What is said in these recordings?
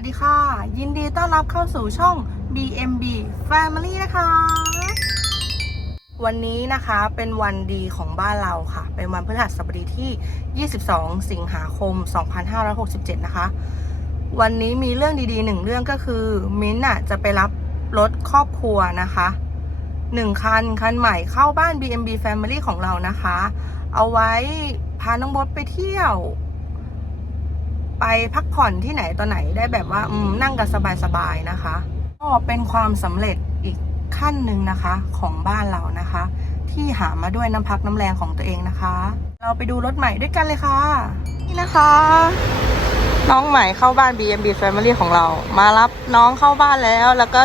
วัสดีค่ะ ยินดีต้อนรับเข้าสู่ช่อง BMB Family นะคะ วันนี้นะคะเป็นวันดีของบ้านเราค่ะ เป็นวันพฤหัสบดีที่ 22 สิงหาคม 2567 นะคะ วันนี้มีเรื่องดีๆหนึ่งเรื่องก็คือ มิ้นท์อะจะไปรับรถครอบครัวนะคะหนึ่งคัน คันใหม่เข้าบ้าน BMB Family ของเรานะคะ เอาไว้พาน้องบดไปเที่ยว ไปพักผ่อนที่ไหนตอนไหนได้แบบว่านั่งกันสบายๆนะคะ ก็เป็นความสำเร็จอีกขั้นหนึ่งนะคะของบ้านเรานะคะ ที่หามาด้วยน้ำพักน้ำแรงของตัวเองนะคะ เราไปดูรถใหม่ด้วยกันเลยค่ะ นี่นะคะ น้องใหม่เข้าบ้าน BMB Family ของเรา มารับน้องเข้าบ้านแล้ว แล้วก็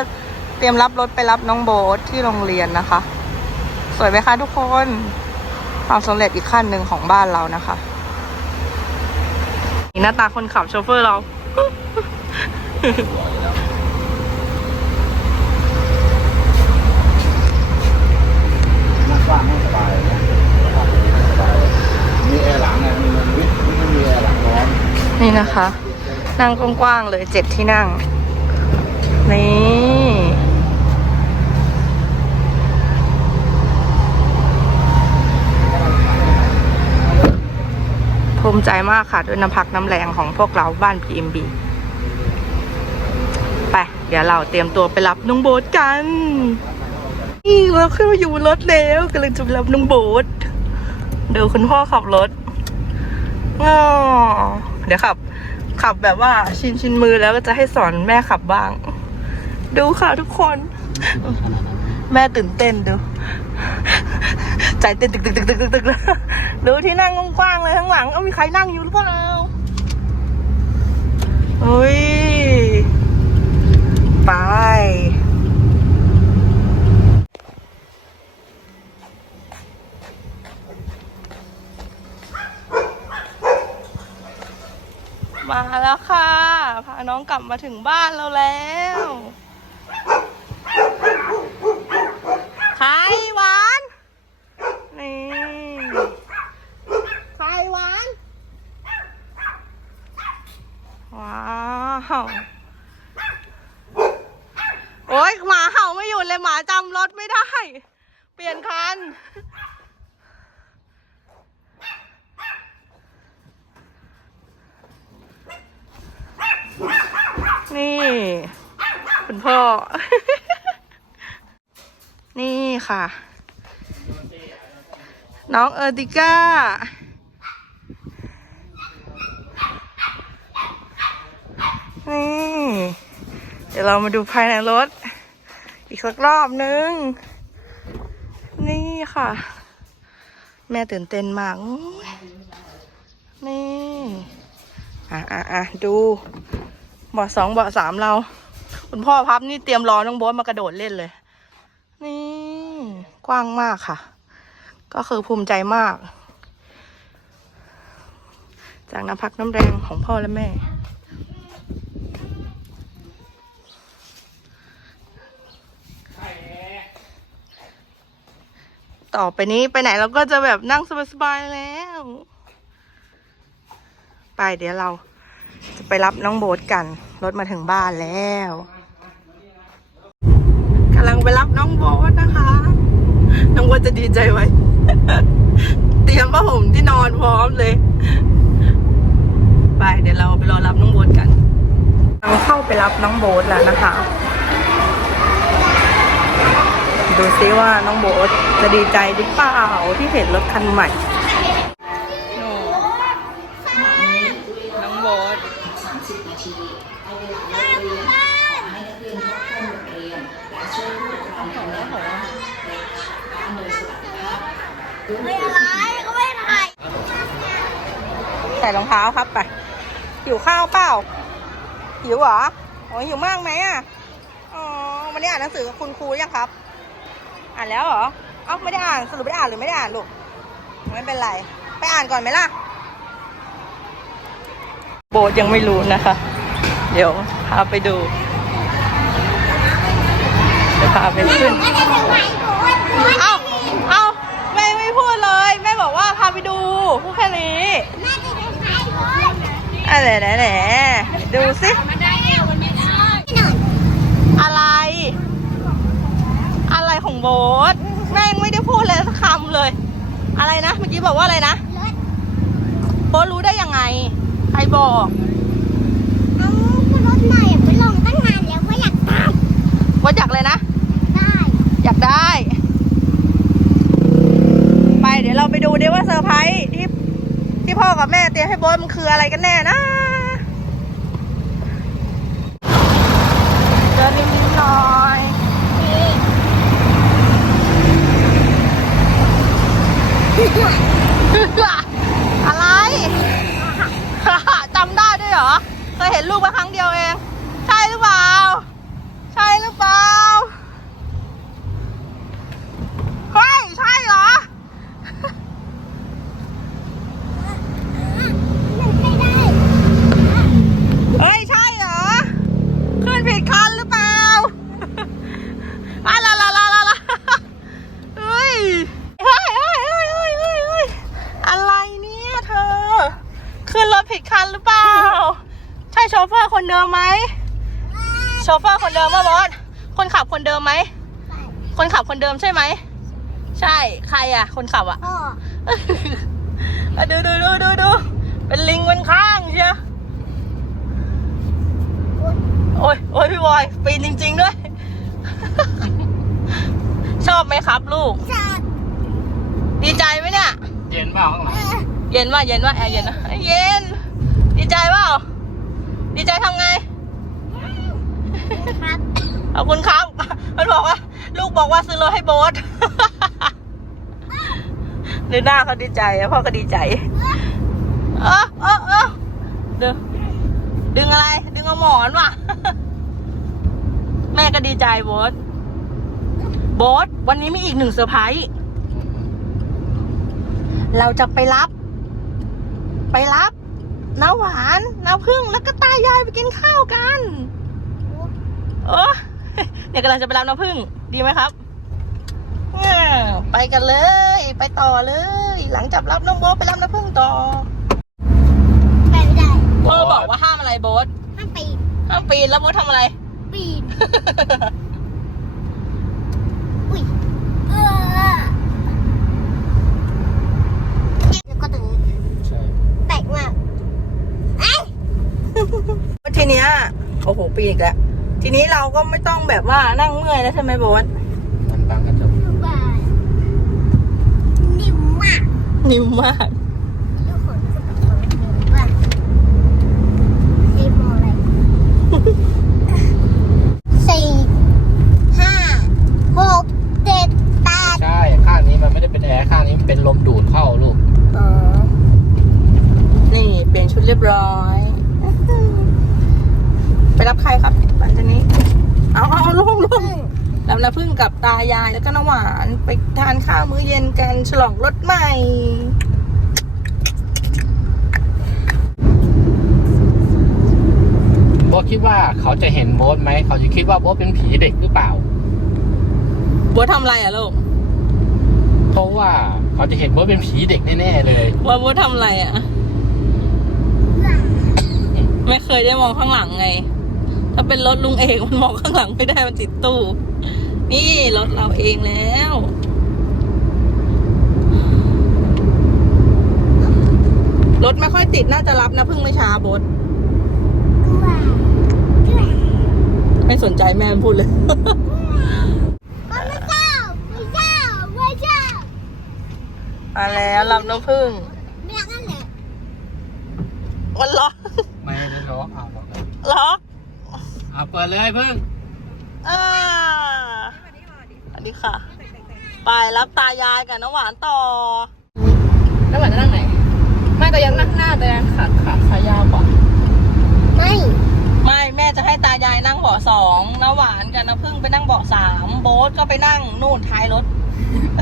เตรียมรับรถไปรับน้องโบ๊ทที่โรงเรียนนะคะ สวยไหมคะทุกคนความสำเร็จอีกขั้นหนึ่งของบ้านเรานะคะ หน้าตาคนขับโชเฟอร์เรานั่งกว้างให้สบายนะสบายมีแอร์หลังไงมีมันวิทย์ไม่มีแอร์หลังร้อนนี่นะคะ นั่งกว้างๆเลยเจ็ดที่นั่ง นี่ ภูมิ ใจมากค่ะ ด้วยน้ำพักน้ำแรงของพวกเราบ้าน PMB ไป เดี๋ยวเราเตรียมตัวไปรับน้องโบ๊ทกัน นี่เราขึ้นมาอยู่รถแล้วกำลังจะไปรับน้องโบ๊ทเดี๋ยวคุณพ่อขับรถอ๋อเดี๋ยวขับ ขับแบบว่าชินชินมือแล้วก็จะให้สอนแม่ขับบ้าง ดูค่ะทุกคน แม่ตื่นเต้นดู ใจเต้นตึกตึกตึกตึกตึกตึกเลยดูที่นั่งกว้างๆเลยข้างหลัง เอามีใครนั่งอยู่หรือเปล่าเฮ้ย ไป มาแล้วค่ะ พาน้องกลับมาถึงบ้านเราแล้ว ไข่หวานนี่ไข่หวานว้าวโอ๊ยหมาเห่าไม่หยุดเลยหมาจำรถไม่ได้ เปลี่ยนคันนี่ คุณพ่อ นี่ค่ะ น้องเออร์ติก้า นี่ เดี๋ยวเรามาดูภายในรถ อีกสักรอบนึง นี่ค่ะ แม่ตื่นเต้นมาก นี่ อะอะอะดูเบาะสองเบาะสามเรา คุณพ่อพับนี่เตรียมรอน้องโบ๊ทมากระโดดเล่นเลย กว้างมากค่ะ ก็คือภูมิใจมาก จากน้ำพักน้ำแรงของพ่อและแม่ ต่อไปนี้ไปไหนเราก็จะแบบนั่งสบายๆแล้ว ไปเดี๋ยวเราจะไปรับน้องโบ๊ทกัน รถมาถึงบ้านแล้วกำลังไปรับน้องโบ๊ทนะคะ น้องโบ๊ทจะดีใจไหม เตรียมผ้าห่มที่นอนพร้อมเลย ไปเดี๋ยวเราไปรอรับน้องโบ๊ทกัน เราเข้าไปรับน้องโบ๊ทแล้วนะคะ ดูซิว่าน้องโบ๊ทจะดีใจหรือเปล่าที่เห็นรถคันใหม่น้องโบ๊ท ไม่อะไรก็ไม่ถ่ายใส่รองเท้าครับไปหิวข้าวเปล่าหิวเหรอโอ้ยหิวมากไหมอะอ๋อวันนี้อ่านหนังสือกับคุณครูยังครับ อ่านแล้วเหรอเอ้าไม่ได้อ่านสรุปได้อ่านหรือไม่ได้อ่านลูกไม่เป็นไร ไปอ่านก่อนไหมล่ะ โบทยังไม่รู้นะคะ เดี๋ยวพาไปดูเดี๋ยวพาไปขึ้นไม่ได้ไปไหนโอ้ยเอ้า เอาแม่ไม่พูดเลย แม่บอกว่าพาไปดูพูดแค่นี้แม่จะไปขคนอะไรไหนไหนดูสิมาได้แล้วมันไม่ได้อะไร อะไรของโบสแม่ไม่ได้พูดเลยสักคำเลย อะไรนะเมื่อกี้บอกว่าอะไรนะโบสรู้ได้ยังไงใครบอกเอารถใหม่ไปลองตั้งนานแล้วก็อยากได้ว่าอยากเลยนะ ได้ อยากได้ ดี๋ยวเราไปดูดิว่าเซอร์ไพรส์ที่ที่พ่อกับแม่เตรียมให้โบทมันคืออะไรกันแน่นะเดินริมๆหน่อยอะไรจำได้ด้วยเหรอ เคยเห็นรูปมาครั้งเดียวเอง ใช่หรือเปล่า ใช่หรือเปล่า เฮ้ย ใช่เหรอ มันไม่ได้ เฮ้ย ใช่เหรอ ขึ้นผิดคันหรือเปล่า อะลาลาลาลาลาเฮ้ย เฮ้ยเฮ้ยเฮ้ยเฮ้ยเฮ้ยเฮ้ยอะไรเนี่ยเธอ ขึ้นรถผิดคันหรือเปล่า ใช่โชเฟอร์คนเดิมไหม โช เฟอร์คนเดิมป่ะบอสคนขับคนเดิมไหม คนขับคนเดิมใช่ไหม ใช่ ใครอะ คนขับอะพ่ออะ ดูดูดูดูดู เป็นลิงบนข้างเชียวโอ้ยโอ้ยพี่บอย ปีนจริง ๆ ด้วย ชอบไหมครับลูกจัดดีใจไหมเนี่ย เย็นเปล่าข้างหลังเย็นว่าเย็นว่าแอร์เย็นนะเย็น ดีใจเปล่า ดีใจทำไง ครับขอบคุณครับ มันบอกว่า ลูกบอกว่าซื้อรถให้โบ๊ทดูหน้าเขาดีใจอะพ่อก็ดีใจ เออเออเออดึงดึงอะไร ดึงเอาหมอนว่ะ แม่ก็ดีใจโบ๊ทโบ๊ทวันนี้มีอีกหนึ่งเซอร์ไพรส์เราจะไปรับ ไปรับน้าหวานน้าพึ่งแล้วก็ตายายไปกินข้าวกัน เออเนี่ยกำลังจะไปรับน้าพึ่ง ดีไหมครับอ่าไปกันเลย ไปต่อเลย หลังจากรับน้องโบ๊ทไปรับน้าพึ่งต่อไปไม่ได้พ่อบอกว่าห้ามอะไรโบ๊ทห้ามปีนห้ามปีนแล้วโบ๊ททำอะไร ปีนอุ้ยเออแล้วก็ตรงนี้ใช่แปลกมากเอ้ยทีเนี้ยโอ้โหปีนอีกแล้ว ทีนี้เราก็ไม่ต้องแบบว่านั่งเมื่อยแล้วใช่ไหมโบ๊ทมันบังกระจกสบายนิ่มมากนิ่มมาก ลูกขนก็แบบของนิ่มมากสี่โมงอะไรสี่ห้าหกเจ็ดแปดใช่ ข้างนี้มันไม่ได้เป็นแอร์ข้างนี้มันเป็นลมดูดเข้าลูก อ๋อ นี่เปลี่ยนชุดเรียบร้อยไป รับใครครับปันจะนี้ เอาเอาเอาลงลงรับน้าพึ่งกับตายายแล้วก็น้าหวานไปทานข้าวมื้อเย็นกันฉลองรถใหม่โบ๊ทคิดว่าเขาจะเห็นโบ๊ทไหม เขาจะคิดว่าโบ๊ทเป็นผีเด็กหรือเปล่าบัวทำอะไรอะลูกเพราะว่าเขาจะเห็นโบ๊ทเป็นผีเด็กแน่ๆเลยบัวบัวทำอะไรอะ ไม่เคยได้มองข้างหลังไง ถ้าเป็นรถลุงเอกมันมองข้างหลังไม่ได้มันติดตู้ นี่รถเราเองแล้วรถไม่ค่อยติดน่าจะรับนะเพิ่งไม่ช้าบดว้าวว้าวไม่สนใจแม่มันพูดเลยก็ไม่เจ้าไม่เจ้าไม่เจ้ามาแล้วรับน้ำผึ้งไม่รักนั่นแหละมันล็อกไม่ได้ล็อกเอาล็อกล็อก เอาเปิดเลยเพิ่งอ่าสวัสดีค่ะ ไปรับตายายกับน้ำหวานต่อ น้ำหวานจะนั่งไหน ไม่แต่ยังนั่งหน้าแต่ยังขาขาขายาวกว่า ไม่ ไม่แม่จะให้ตายายนั่งเบาะสองน้าหวานกับน้าพึ่งไปนั่งเบาะสามโบ๊ทก็ไปนั่งนู่นท้ายรถ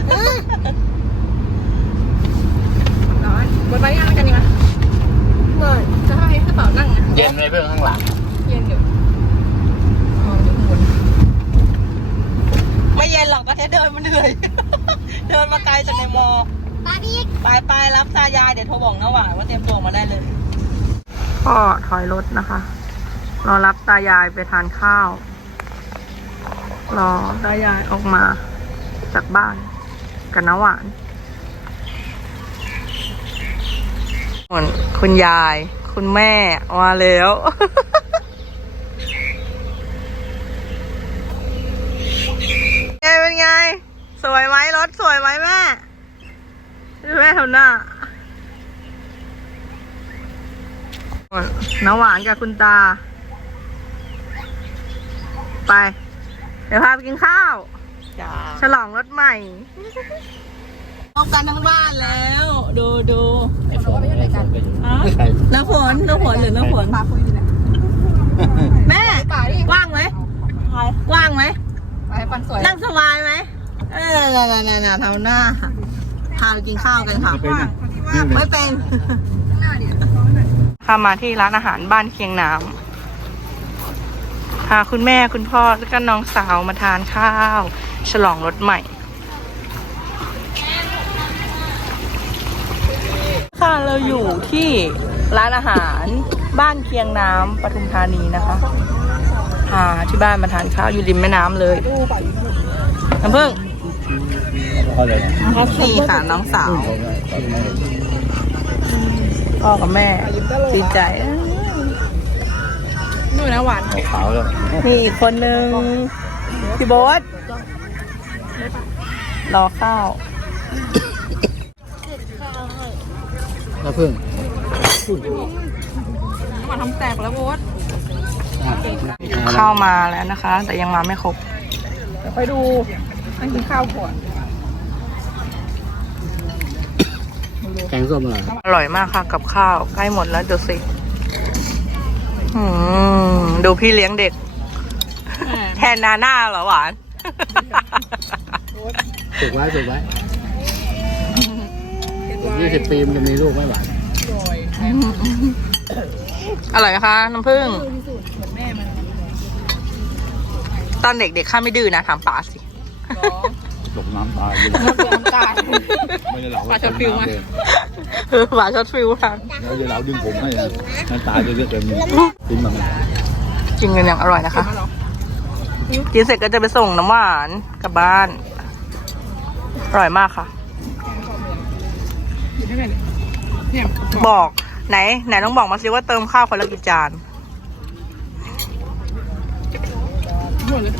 เออร้อนบนไปนั่งกันดีไหมหมดจะให้กระเป๋านั่งเย็นเลยเพิ่งข้างหลัง เย็นอยู่อ๋ออยู่ข้างบน ไม่เย็นหรอกก็แค่เดินมันเหนื่อย เดินมาไกลจากในมอปาบิ๊กไปไปรับตายายเดี๋ยวโทรบอกน้าหวานว่าเตรียมตัวมาได้เลย พ่อถอยรถนะคะ รอรับตายายไปทานข้าว รอตายายออกมาจากบ้านกับน้าหวานส่วนคุณยาย คุณแม่มาแล้ว ไงเป็นไง สวยไหมรถสวยไหมแม่ดูแม่ทำหน้าน้ำหวานกับคุณตา ไป เดี๋ยวพาไปกินข้าวฉลองรถใหม่พบกันทั้งบ้านแล้ว ดูดูไอโฟนไอโฟนไปอยู่อ๋อใครน้ำฝนน้ำฝนหรือน้ำฝนแม่ว่างไหมว่างไหม ไปฟันสวย นั่งสบายไหมเออ น่ะน่ะน่ะน่ะทำหน้า พาไปกินข้าวกันค่ะ ไม่เป็นพามาที่ร้านอาหารบ้านเคียงน้ำพาคุณแม่คุณพ่อแล้วก็น้องสาวมาทานข้าว ฉลองรถใหม่ ค่ะเราอยู่ที่ร้านอาหารบ้านเคียงน้ำปทุมธานีนะคะพาที่บ้านมาทานข้าวอยู่ริมแม่น้ำเลยน้ำผึ้ง เขาเลยนี่ค่ะน้องสาวพ่อกับแม่ดีใจนู่นนะหวานขาวแล้วมีอีกคนนึงพี่โบ๊ทรอข้าวแล้วพึ่งหวานทำแตกแล้วโบ๊ทข้าวมาแล้วนะคะ แต่ยังมาไม่ครบเดี๋ยวค่อย ดูนั่งกินข้าวก่อนแกงส้มอะไรอร่อยมากค่ะกับข้าว ใกล้หมดแล้วดูสิอืมดูพี่เลี้ยงเด็ก แทนนาหน้าเหรอหวานถูกไว้ถูกไว้ยี่สิบปีมันจะมีลูกไหมหวานอร่อยไหมคะน้ำผึ้งตอนเด็กๆข้าไม่ดื้อนะถามป๋าสิ ตกน้ำตายเลยตาย ไม่ได้เหลาปช็อตฟิวมา เออหวานช็อตฟิวค่ะแล้วจะเหลาดึงผมให้นะน้ำตายเยอะๆเต็มกินมันกินกันอย่างอร่อยนะคะ กินเสร็จก็จะไปส่งน้ำหวานกลับบ้าน อร่อยมากค่ะ บอกไหน ไหนต้องบอกมาซิว่าเติมข้าวคนละกี่จานหมดเลย